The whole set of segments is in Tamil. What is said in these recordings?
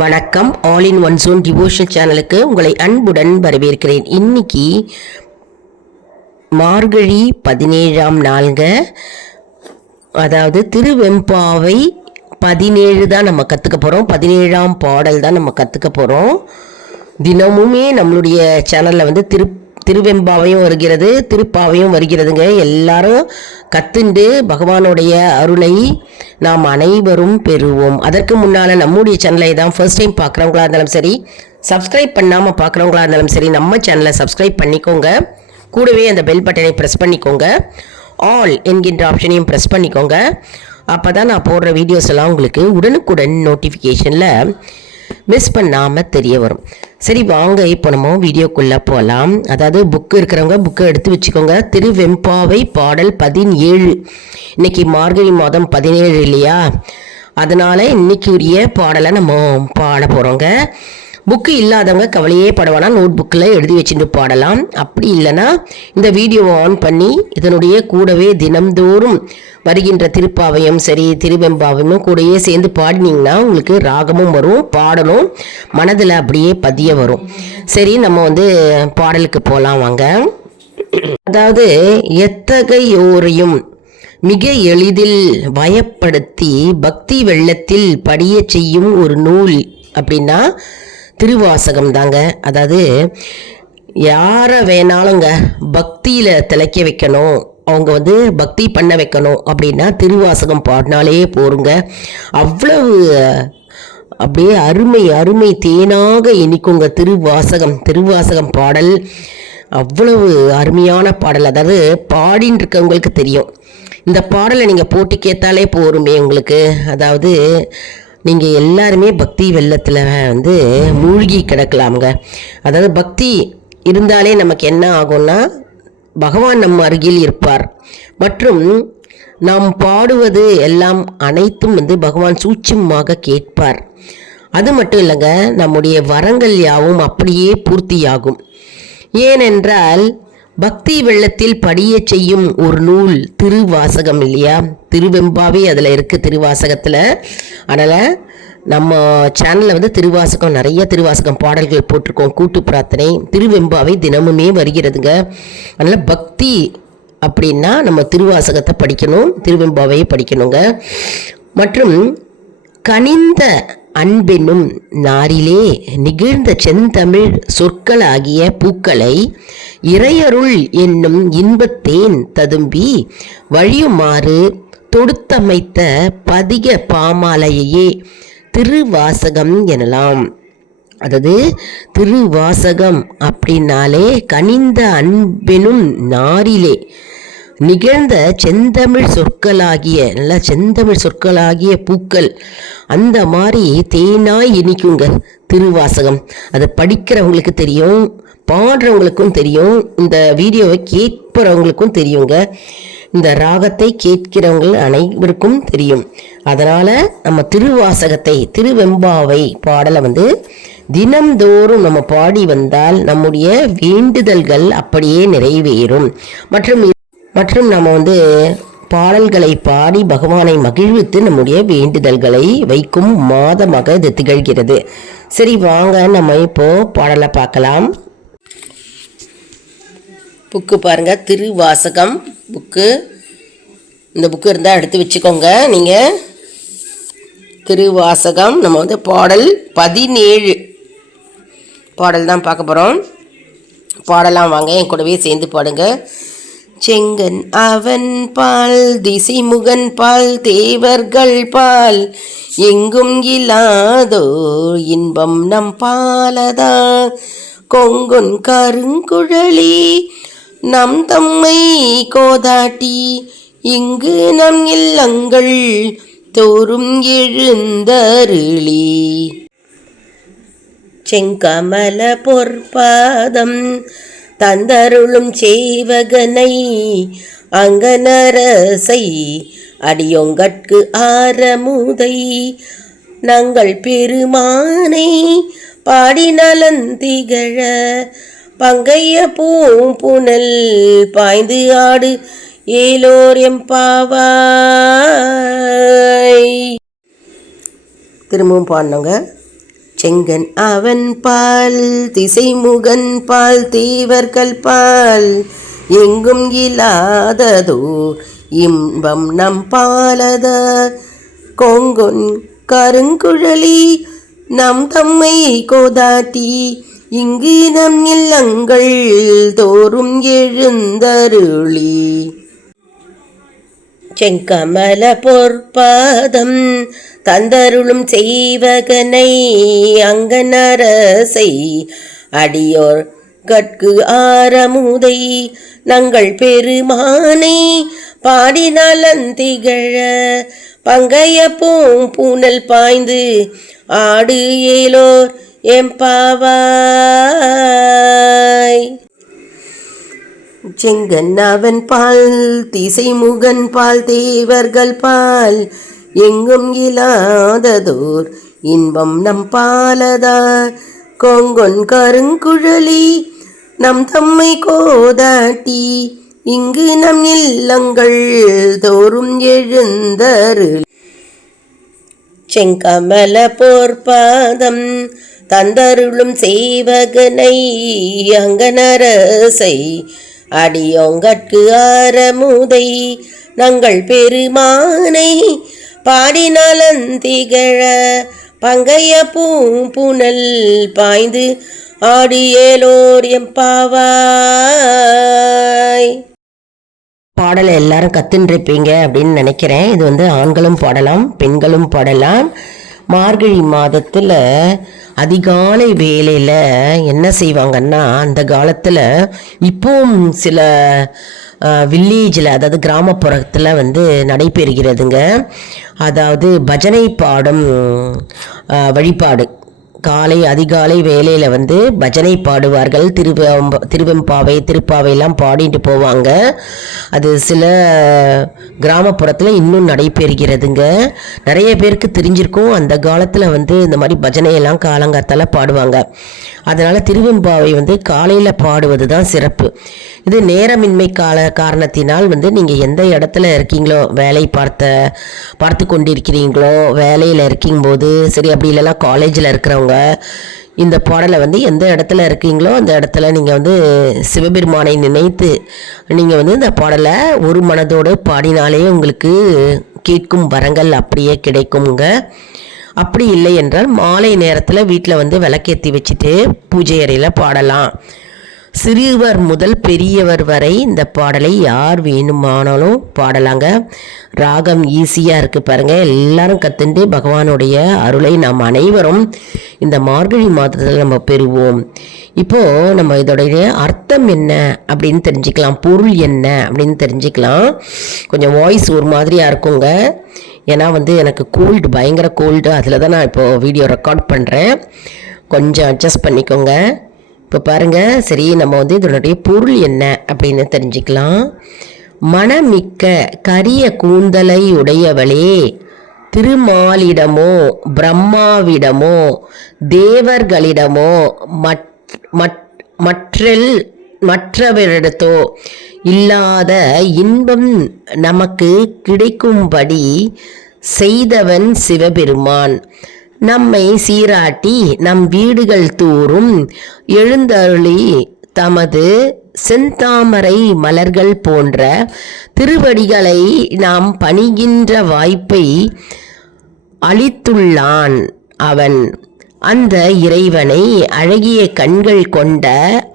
வணக்கம். All in one zone devotion சேனலுக்கு உங்களை அன்புடன் வரவேற்கிறேன். இன்னைக்கு மார்கழி 17ஆம் நாளுங்க. அதாவது திருவெம்பாவை 17 தான் நம்ம கற்றுக்க போகிறோம். 17ஆம் பாடல் தான் நம்ம கற்றுக்க போகிறோம். தினமுமே நம்மளுடைய சேனலில் திருவெம்பாவையும் வருகிறது, திருப்பாவையும் வருகிறதுங்க. எல்லாரும் கத்துண்டு பகவானுடைய அருளை நாம் அனைவரும் பெறுவோம். அதற்கு முன்னால் நம்முடைய சேனலை தான் ஃபர்ஸ்ட் டைம் பார்க்குறவங்களா இருந்தாலும் சரி, சப்ஸ்கிரைப் பண்ணாமல் பார்க்குறவங்களா இருந்தாலும் சரி, நம்ம சேனலை சப்ஸ்கிரைப் பண்ணிக்கோங்க. கூடவே அந்த பெல் பட்டனை ப்ரெஸ் பண்ணிக்கோங்க. ஆல் என்கின்ற ஆப்ஷனையும் ப்ரெஸ் பண்ணிக்கோங்க. அப்போ தான் நான் போடுற வீடியோஸ் எல்லாம் உங்களுக்கு உடனுக்குடன் நோட்டிஃபிகேஷனில் மிஸ் பண்ணாமல் தெரிய வரும். சரி, வாங்க இப்போ நம்ம வீடியோக்குள்ளே போகலாம். அதாவது புக்கு இருக்கிறவங்க புக்கை எடுத்து வச்சுக்கோங்க. திருவெம்பாவை பாடல் 17. இன்னைக்கு மார்கழி மாதம் 17 இல்லையா? அதனால் இன்னைக்கு உரிய பாடலை நம்ம பாட போகிறோங்க. புக்கு இல்லாதவங்க கவலையே படவானா நோட் புக்கில் எழுதி வச்சுட்டு பாடலாம். அப்படி இல்லைன்னா இந்த வீடியோவை ஆன் பண்ணி இதனுடைய கூடவே தினம்தோறும் வருகின்ற திருப்பாவையும் சரி திருவெம்பாவையும் கூடயே சேர்ந்து பாடினீங்கன்னா உங்களுக்கு ராகமும் வரும், பாடலும் மனதில் அப்படியே பதிய வரும். சரி, நம்ம பாடலுக்கு போகலாம் வாங்க. அதாவது எத்தகையோரையும் மிக எளிதில் வயப்படுத்தி பக்தி வெள்ளத்தில் படிய செய்யும் ஒரு நூல் அப்படின்னா திருவாசகம் தாங்க. அதாவது யாரை வேணாலுங்க பக்தியில் திளைக்க வைக்கணும், அவங்க பக்தி பண்ண வைக்கணும் அப்படின்னா திருவாசகம் பாடினாலே போருங்க. அவ்வளவு அப்படியே அருமை தேனாக இனிக்குங்க திருவாசகம் பாடல். அவ்வளவு அருமையான பாடல். அதாவது பாடின்னு இருக்கவங்களுக்கு தெரியும். இந்த பாடலை நீங்கள் போட்டு கேட்டாலே போருமே உங்களுக்கு. அதாவது நீங்கள் எல்லாருமே பக்தி வெள்ளத்தில் மூழ்கி கிடக்கலாமுங்க. அதாவது பக்தி இருந்தாலே நமக்கு என்ன ஆகும்னா பகவான் நம்ம அருகில் இருப்பார். மற்றும் நாம் பாடுவது எல்லாம் அனைத்தும் பகவான் சூட்சமாக கேட்பார். அது மட்டும் இல்லைங்க, நம்முடைய வரங்கள் யாவும் அப்படியே பூர்த்தியாகும். ஏனென்றால் பக்தி வெள்ளத்தில் படிய செய்யும் ஒரு நூல் திருவாசகம் இல்லையா? திருவெம்பாவே அதில் இருக்குது திருவாசகத்தில். அதனால் நம்ம சேனலில் திருவாசகம் நிறைய திருவாசகம் பாடல்கள் போட்டிருக்கோம். கூட்டு பிரார்த்தனை திருவெம்பாவை தினமுமே வருகிறதுங்க. அதனால் பக்தி அப்படின்னா நம்ம திருவாசகத்தை படிக்கணும், திருவெம்பாவையை படிக்கணுங்க. மற்றும் கனிந்த அன்பெனும் நாரிலே நிகழ்ந்த செந்தமிழ் சொற்களாகிய பூக்களை இறையருள் என்னும் இன்பத்தேன் ததும்பி வழியுமாறு தொடுத்தமைத்த பதிக பாமாலையே திருவாசகம் எனலாம். அதாவது திருவாசகம் அப்படின்னாலே கனிந்த அன்பெனும் நாரிலே நிகழ்ந்த செந்தமிழ் சொற்களாகிய பூக்கள், அந்த மாதிரி தேனாய் இனிக்குங்க திருவாசகம். அதை படிக்கிறவங்களுக்கு தெரியும், பாடுறவங்களுக்கும் தெரியும், இந்த வீடியோவை கேட்பறவங்களுக்கும் தெரியுங்க. இந்த ராகத்தை கேட்கிறவங்க அனைவருக்கும் தெரியும். அதனால் நம்ம திருவாசகத்தை திருவெம்பாவை பாடலை தினம்தோறும் நம்ம பாடி வந்தால் நம்முடைய வேண்டுதல்கள் அப்படியே நிறைவேறும். மற்றும் நம்ம பாடல்களை பாடி பகவானை மகிழ்வித்து நம்முடைய வேண்டுதல்களை வைக்கும் மாதமாக இது திகழ்கிறது. சரி, வாங்க நம்ம இப்போ பாடலை பார்க்கலாம். புக்கு பாருங்க, திருவாசகம் புக்கு. இந்த புக்கு இருந்தால் எடுத்து வச்சுக்கோங்க. நீங்கள் திருவாசகம் நம்ம பாடல் 17 பாடல் தான் பார்க்க போகிறோம். பாடலாம் வாங்க, என் கூடவே சேர்ந்து பாடுங்க. செங்கன் அவன் பால் திசைமுகன் பால் தேவர்கள் பால் எங்கும் இல்லாதோ இன்பம் நம் பாலதா கொங்குன் கருங்குழலி நம் தம்மை கோதாட்டி இங்கு நம் இல்லங்கள் தோறும் எழுந்தருளி செங்கமல பொற்பாதம் தந்தருளும் சேவகனை அங்கனரசை அடியொங்கட்கு ஆரமுதை நங்கள் பெருமானை பாடி நலந்திகழ பங்கைய பூம்புனல் பாய்ந்து ஆடு ஏலோர் எம்பாவாய். திரும்பவும் பாடினோங்க. செங்கன் அவன் பால் திசைமுகன் பால் தேவர்கள் பால் எங்கும் இல்லாததோர் இன்பம் நம் பாலத கொங்கொன் கருங்குழலி நம் தம்மை கோதாட்டி இங்கு நம் இல்லங்கள் தோறும் எழுந்தருளி செங்கமல பொற்பாதம் தந்தருளும் செய்வகனை அங்கனரசை அடியோர் கட்கு ஆரமுதை நங்கள் பெருமானை பாடினலந்திகழ பங்கைய பூம்பூனல் பாய்ந்து ஆடு ஏலோர் எம்பாவாய். செங்கன் அவன் பால் திசைமுகன் பால் தேவர்கள் பால் எங்கும் இல்லாததோர் இன்பம் நம் பாலதா கொங்கொன் கருங்குழலி நம் தம்மை கோதாட்டி இங்கு நம் இல்லங்கள் தோறும் எழுந்தருளி செங்கமல போர்பாதம் தந்தருளும் செய்வகனை அங்கனரசை அடியோங்கட்கு ஆரமுதை நங்கள் பெருமானை பாடினலந்திகழ பங்கைய பூம்புனல் பாய்ந்து ஆடியேலோர் எம்பாவாய். பாடலை எல்லாரும் கத்துன்றிருப்பீங்க அப்படின்னு நினைக்கிறேன். இது வந்து ஆண்களும் பாடலாம், பெண்களும் பாடலாம். மார்கழி மாதத்தில் அதிகாலை வேளையில் என்ன செய்வாங்கன்னா, அந்த காலத்தில் இப்போவும் சில வில்லேஜில், அதாவது கிராமப்புறத்தில் வந்து நடைபெறுகிறதுங்க. அதாவது பஜனை பாடும் வழிபாடு. அதிகாலை வேளையில் வந்து பஜனை பாடுவார்கள். திருவெம்பாவை திருப்பாவையெல்லாம் பாடிட்டு போவாங்க. அது சில கிராமப்புறத்தில் இன்னும் நடைபெறுகிறதுங்க. நிறைய பேருக்கு தெரிஞ்சிருக்கும், அந்த காலத்தில் வந்து இந்த மாதிரி பஜனையெல்லாம் காலங்காத்தால் பாடுவாங்க. அதனால் திருவெம்பாவை வந்து காலையில் பாடுவது தான் சிறப்பு. இது நேரமின்மை காரணத்தினால் வந்து நீங்கள் எந்த இடத்துல இருக்கீங்களோ, வேலை பார்த்து கொண்டிருக்கிறீங்களோ, வேலையில் இருக்கும்போது சரி, அப்படி இல்லைன்னா காலேஜில் இருக்கிறவங்க இந்த பாடலை வந்து எந்த இடத்துல இருக்கீங்களோ அந்த இடத்துல நீங்கள் வந்து சிவபெருமானை நினைத்து நீங்கள் வந்து இந்த பாடலை ஒரு மனதோடு பாடினாலே உங்களுக்கு கேட்கும் வரங்கள் அப்படியே கிடைக்குங்க. அப்படி இல்லை என்றால் மாலை நேரத்தில் வீட்டில் வந்து விளக்கேற்றி வச்சுட்டு பூஜை அறையில் பாடலாம். சிறியவர் முதல் பெரியவர் வரை இந்த பாடலை யார் வேணுமானாலும் பாடலாங்க. ராகம் ஈஸியாக இருக்குது பாருங்கள். எல்லாரும் கற்றுண்டு பகவானுடைய அருளை நாம் அனைவரும் இந்த மார்கழி மாதத்தில் நம்ம பெறுவோம். இப்போது நம்ம இதோடைய அர்த்தம் என்ன அப்படின்னு தெரிஞ்சுக்கலாம், பொருள் என்ன அப்படின்னு தெரிஞ்சுக்கலாம். கொஞ்சம் வாய்ஸ் ஒரு மாதிரியாக இருக்குங்க, ஏன்னா வந்து எனக்கு கோல்டு, பயங்கர கோல்டு. அதில் தான் நான் இப்போது வீடியோ ரெக்கார்ட் பண்ணுறேன், கொஞ்சம் அட்ஜஸ்ட் பண்ணிக்கோங்க. இப்போ பாருங்கள், சரி, நம்ம வந்து இதனுடைய பொருள் என்ன அப்படின்னு தெரிஞ்சுக்கலாம். மனமிக்க கரிய கூந்தலை உடையவளே, திருமாலிடமோ பிரம்மாவிடமோ தேவர்களிடமோ மற்றவரிடத்தோ இல்லாத இன்பம் நமக்கு கிடைக்கும்படி செய்தவன் சிவபெருமான். நம்மை சீராட்டி நம் வீடுகள் தோறும் எழுந்தருளி தமது செந்தாமரை மலர்கள் போன்ற திருவடிகளை நாம் பணிகின்ற வாய்ப்பை அளித்துள்ளான் அவன். அந்த இறைவனை, அழகிய கண்கள் கொண்ட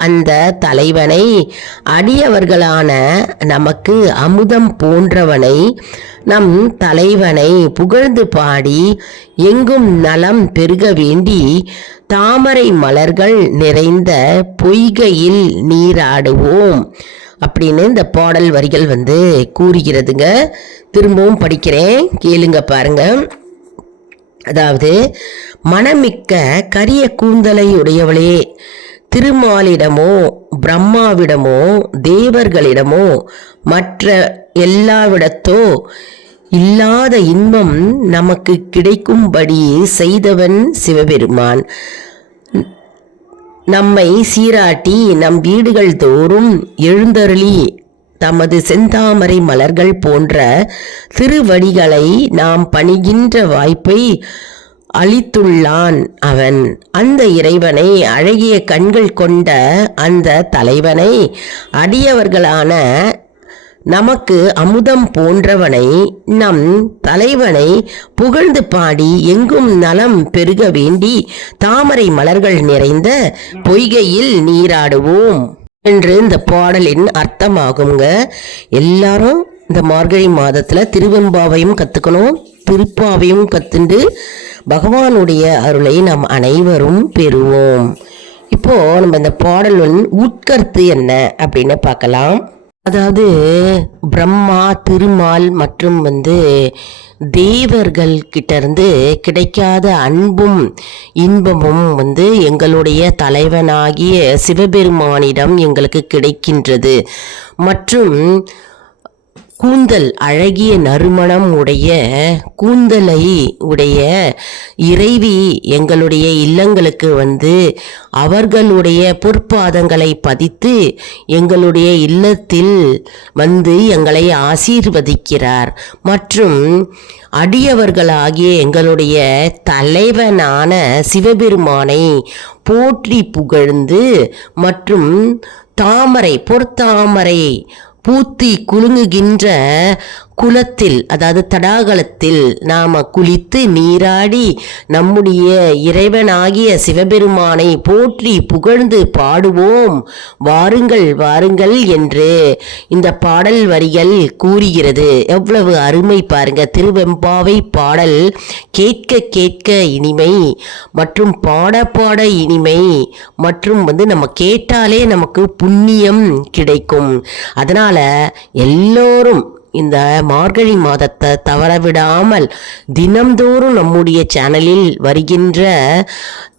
அந்த தலைவனை, அடியவர்களான நமக்கு அமுதம் போன்றவனை, நம் தலைவனை புகழ்ந்து பாடி எங்கும் நலம் பெருக வேண்டி தாமரை மலர்கள் நிறைந்த பொய்கையில் நீராடுவோம் அப்படின்னு இந்த பாடல் வரிகள் வந்து கூறுகிறதுங்க. திரும்பவும் படிக்கிறேன், கேளுங்க பாருங்க. அதாவது, மனமிக்க கரிய கூந்தலை உடையவளே, திருமாலிடமோ பிரம்மாவிடமோ தேவர்களிடமோ மற்ற எல்லாவிடத்தோ இல்லாத இன்பம் நமக்கு கிடைக்கும்படி செய்தவன் சிவபெருமான். நம்மை சீராட்டி நம் வீடுகள் தோறும் எழுந்தருளி தமது செந்தாமரை மலர்கள் போன்ற திருவடிகளை நாம் பணிகின்ற வாய்ப்பை அளித்துள்ளான் அவன். அந்த இறைவனை, அழகிய கண்கள் கொண்ட அந்த தலைவனை, அடியவர்களான நமக்கு அமுதம் போன்றவனை, நம் தலைவனை புகழ்ந்து பாடி எங்கும் நலம் பெருக வேண்டி தாமரை மலர்கள் நிறைந்த பொய்கையில் நீராடுவோம் என்று இந்த பாடலின் அர்த்தமாகுங்க. எல்லாரும் இந்த மார்கழி மாதத்தில் திருவெம்பாவையும் கற்றுக்கணும், திருப்பாவையும் கற்றுண்டு பகவானுடைய அருளை நாம் அனைவரும் பெறுவோம். இப்போது நம்ம இந்த பாடலின் உட்கருத்து என்ன அப்படின்னு பார்க்கலாம். அதாவது பிரம்மா, திருமால் மற்றும் தேவர்கள் கிட்ட இருந்து கிடைக்காத அன்பும் இன்பமும் எங்களுடைய தலைவனாகிய சிவபெருமானிடம் எங்களுக்கு கிடைக்கின்றது. மற்றும் கூந்தல், அழகிய நறுமணம் உடைய கூந்தலை உடைய இறைவி எங்களுடைய இல்லங்களுக்கு அவர்களுடைய பொற்பாதங்களை பதித்து எங்களுடைய இல்லத்தில் எங்களை ஆசீர்வதிக்கிறார். மற்றும் அடியவர்களாகிய எங்களுடைய தலைவனான சிவபெருமானை போற்றி புகழ்ந்து மற்றும் தாமரை, பொற்தாமரை பூத்தி குலுங்குகின்ற குளத்தில், அதாவது தடாகலத்தில் நாம் குளித்து நீராடி நம்முடைய இறைவனாகிய சிவபெருமானை போற்றி புகழ்ந்து பாடுவோம், வாருங்கள் வாருங்கள் என்று இந்த பாடல் வரிகள் கூறுகிறது. எவ்வளவு அருமை பாருங்க! திருவெம்பாவை பாடல் கேட்க கேட்க இனிமை மற்றும் பாட பாட இனிமை மற்றும் நம்ம கேட்டாலே நமக்கு புண்ணியம் கிடைக்கும். அதனால எல்லோரும் இந்த மார்கழி மாதத்தை தவறவிடாமல் தினம்தோறும் நம்முடைய சேனலில் வருகின்ற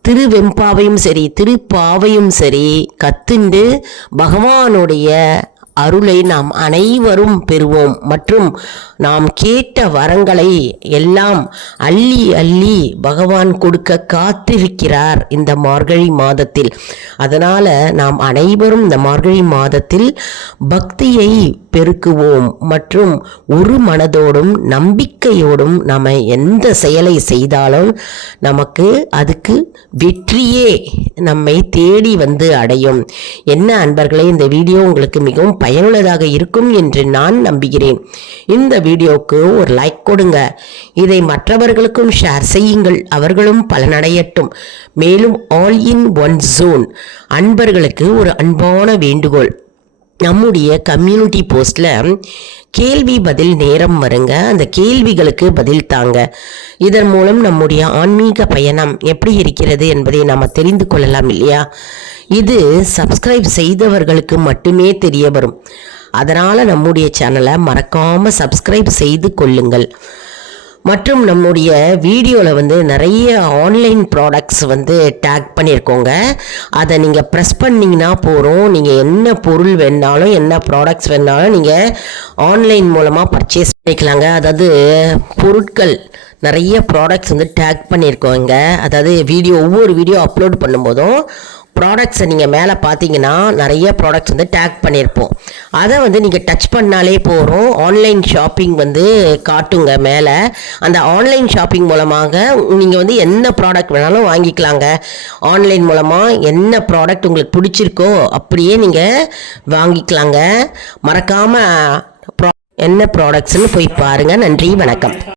திருவெம்பாவையும் சரி திருப்பாவையும் சரி கத்துண்டு பகவானுடைய அருளை நாம் அனைவரும் பெறுவோம். மற்றும் நாம் கேட்ட வரங்களை எல்லாம் அள்ளி அள்ளி பகவான் கொடுக்க காத்திருக்கிறார் இந்த மார்கழி மாதத்தில். அதனால் நாம் அனைவரும் இந்த மார்கழி மாதத்தில் பக்தியை பெருக்குவோம் மற்றும் ஒரு மனதோடும் நம்பிக்கையோடும் நம்ம எந்த செயலை செய்தாலும் நமக்கு அதுக்கு வெற்றியே நம்மை தேடி அடையும். என்ன அன்பர்களே, இந்த வீடியோ உங்களுக்கு மிகவும் பயனுள்ளதாக இருக்கும் என்று நான் நம்புகிறேன். இந்த வீடியோவுக்கு ஒரு லைக் கொடுங்க, இதை மற்றவர்களுக்கும் ஷேர் செய்யுங்கள், அவர்களும் பலனடையட்டும். மேலும் ஆல் இன் ஒன் ஜோன் அன்பர்களுக்கு ஒரு அன்பான வேண்டுகோள், நம்முடைய கம்யூனிட்டி போஸ்டில் கேள்வி பதில் நேரம் வருங்க, அந்த கேள்விகளுக்கு பதில் தாங்க. இதன் மூலம் நம்முடைய ஆன்மீக பயணம் எப்படி இருக்கிறது என்பதை நாம் தெரிந்து கொள்ளலாம் இல்லையா? இது சப்ஸ்கிரைப் செய்தவர்களுக்கு மட்டுமே தெரிய வரும். அதனால் நம்முடைய சேனலை மறக்காமல் சப்ஸ்கிரைப் செய்து கொள்ளுங்கள். மற்றும் நம்முடைய வீடியோவில் நிறைய ஆன்லைன் ப்ராடக்ட்ஸ் டேக் பண்ணியிருக்கோங்க. அதை நீங்கள் ப்ரெஸ் பண்ணிங்கன்னா போகிறோம், நீங்கள் என்ன பொருள் வேணாலும் என்ன ப்ராடக்ட்ஸ் வேணாலும் நீங்கள் ஆன்லைன் மூலமாக பர்ச்சேஸ் பண்ணிக்கலாங்க. அதாவது பொருட்கள் நிறைய ப்ராடக்ட்ஸ் டேக் பண்ணியிருக்கோங்க. அதாவது ஒவ்வொரு வீடியோ அப்லோட் பண்ணும்போதும் ப்ராடக்ட்ஸை நீங்கள் மேலே பார்த்தீங்கன்னா நிறைய ப்ராடக்ட்ஸ் டேக் பண்ணியிருப்போம். அதை நீங்கள் டச் பண்ணாலே போகிறோம், ஆன்லைன் ஷாப்பிங் காட்டுங்க மேலே. அந்த ஆன்லைன் ஷாப்பிங் மூலமாக நீங்கள் என்ன ப்ராடக்ட் வேணாலும் வாங்கிக்கலாங்க. ஆன்லைன் மூலமாக என்ன ப்ராடக்ட் உங்களுக்கு பிடிச்சிருக்கோ அப்படியே நீங்கள் வாங்கிக்கலாங்க. மறக்காமல் என்ன ப்ராடக்ட்ஸ்ன்னு போய் பாருங்கள். நன்றி, வணக்கம்.